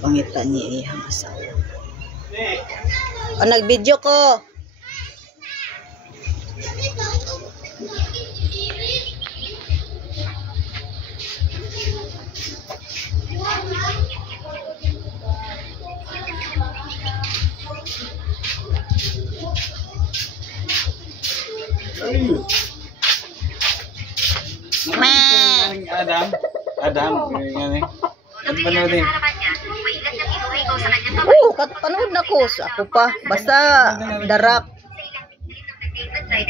Pangita niya iyang asawa. O, nag-video ko. Adam, ganyan eh. Ano panoodin? Oo, panood na ko. Ako pa. Basta darak.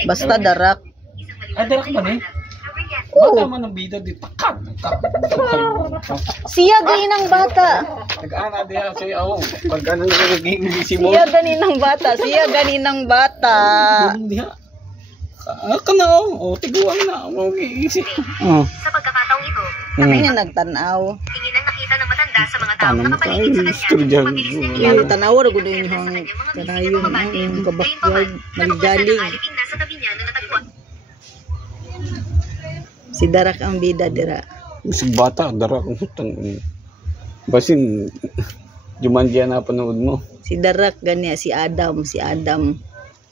Basta darak. Darak ba ni? Oo. Bata man ang bida di takak. Siya ganinang bata. Nag-ana diha say aw. Pag ano naging mo. Siya ganinang bata. Siya ganinang bata. Diha. Kana oh, tiguan na mo giisip. Sa pagkakataong ito, Kami na nagtanaw. tingin ang nakita ng matanda sa mga taong nakapaligid sa kanya. Istorya. Mabilis na Yung niya. tanaw ra gud yung kanayon yung kabakwag maligaling. Alipin nasa tabi niya na natagpuan. Si darak ang bida dira. Si bata dara kung hutang. Basin jumandiya na panood mo. Si darak gani si Adam.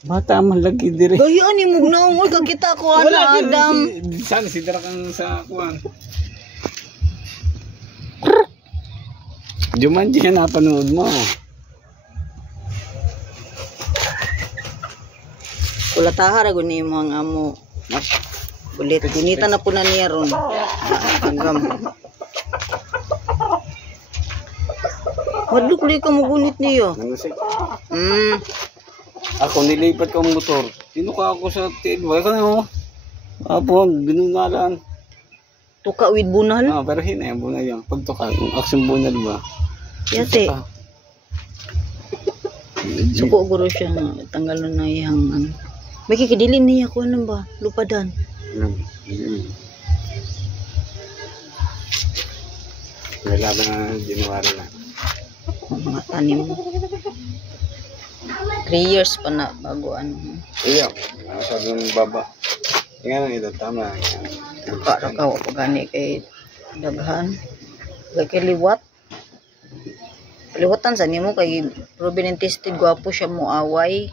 Bata man lagi dire. Gayo ani mo naungol kakita ko ana Adam. Sana si dara kang sa kuan. Jumandiya na panood mo. Wala tahara gud ni mo ang amo. Bulit gunita na po na niya ron. Agam. Madukli ka mo gunit niyo. Ano si? Mm. Ako nilipat ko ang motor. Tinuka ako sa tilway ko na. Apon, binungalan. Tuka with bunal. Pero hinay ang bunal yan. Pagtuka, yung action bunal ba? Yate. Suko guro siya nga tanggalon na iyang ano. May kikidilin niya ko ano ba? Lupadan. Wala na January na. Ang mga tanim. 3 years pa na bago ano. Iya, nasa doon baba. Tingnan ito, tama. Para ka o pagani kay daghan. Kay liwat. Liwatan sa nimo kay proven and tested gwapo siya mo away.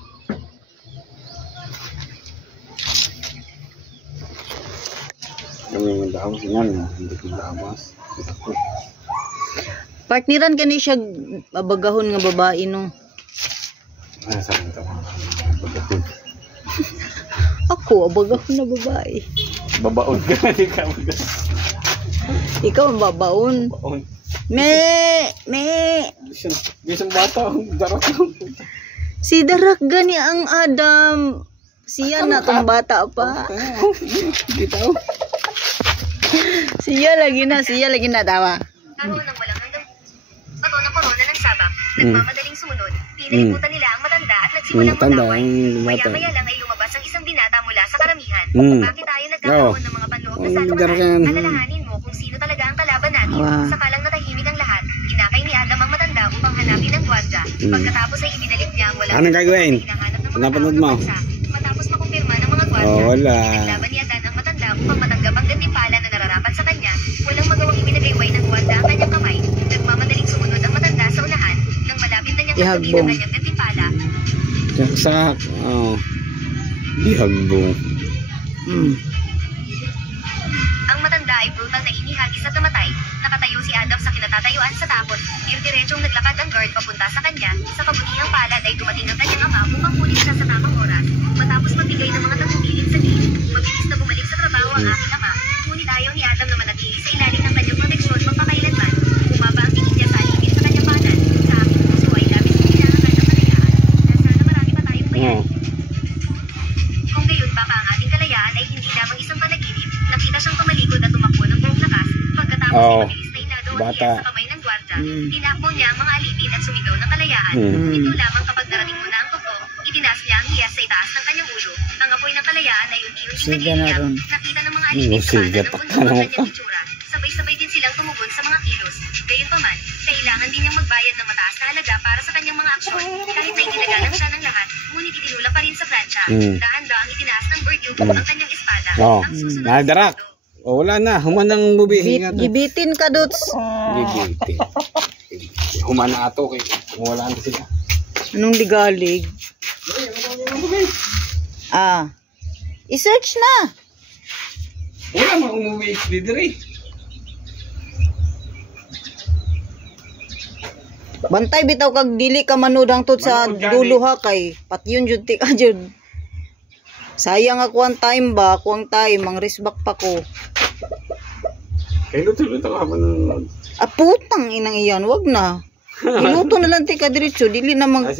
Kami yung dahawas niyan, hindi ko dahawas. Partneran kani siya babagahon nga babae no. Saan ito? Ako abagahon na babae. Babaon ka, hindi ka Ikaw ang babaon. babaon. Me. Bisang bata, darak lang. Si darak gani ang Adam. Siya na tong bata pa. Hindi tao. Siya lagi na tawa. Karoon ng walang hanggang bato ng korona ng sabak, nagmamadaling sumunod. Pinalibutan nila ang matanda at nagsimulang magaway. Maya-maya lang ay lumabas ang isang binata mula sa karamihan. Bakit tayo nagkakaroon ng mga panloob na saluhan? Alalahanin mo kung sino talaga ang kalaban natin. Sakalang natahimik ang lahat, inakay ni Adam ang matanda upang hanapin ang gwardya. Pagkatapos ay ibinalik niya ang walang Anong gagawin? hinahanap ng mga Napanood mo? Matapos makumpirma ng mga gwardya, Wala. pinaglaban ni Adan ang matanda upang matanggap ang gantimpala na nararapat sa kanya. Walang magawang ibinagayway ng gwardya ang kanyang kamay. Nagmamadaling sumunod ang matanda sa unahan nang malapit na niyang Ihagbong. tanggapin ang kanyang gantimpala. Saksak. Ihagbong. Ang matanda ay brutal na inihagis at namatay. Nakatayo si Adam sa kinatatayuan sa tapon. Diretsong naglakad ang guard papunta sa kanya. Sa kabutihang palad ay dumating ang kanyang ama upang kunin siya sa tamang oras. Matapos magbigay ng mga tagubilin sa gilid, mabilis na bumalik sa trabaho ang aking ama. Ngunit ayaw ni Adam na manatili sa ilalim ng kanyang proteksyon magpakailanman. Bumaba ang tingin niya sa alipin sa kanyang banan. Sa aking puso ay labis na kailangan ng kalayaan. Na sana marami pa tayong bayani. Kung gayon pa ang ating kalayaan ay hindi lamang isang panaginip. Nakita siyang tumalikod at tumakbo ng buong lakas. Pagkatapos ay mabilis na inado ang hiyas sa kamay ng gwardiya. Tinakbo niya ang mga alipin at sumigaw ng kalayaan. Ito lamang kapag narating mo na ang toko, itinaas niya ang hiyas sa itaas ng kanyang ulo. Ang apoy ng kalayaan ay unti-unting nag-iiyak. Nakita ng mga alipin sa kanan ng bundok ang kanyang itsura. Sabay-sabay din silang tumugon sa mga kilos. Gayunpaman, kailangan din niyang magbayad ng mataas na halaga para sa kanyang mga aksyon. Kahit na itinagalan siya ng lahat, ngunit itinulak pa rin sa plancha. Dahan-dahang itinaas ng bird yung ang kanyang espada. Ang susunod na Darak. O, wala na. Humanang movie. Gibitin ka, Dots. Gibitin. Humana ato kay wala na sila. Anong ligalig? I-search na. Wala mang umuwi didiri. Bantay bitaw kag dili ka manudang tot sa dulo ha kay patyon jud ti ka jud. Sayang ako ang time ba, ako ang time, mang risbak pa ko. Kaya luto-luto ka pa ng... Putang inang iyan, wag na. Iluto na lang ti ka diretso, dili na mang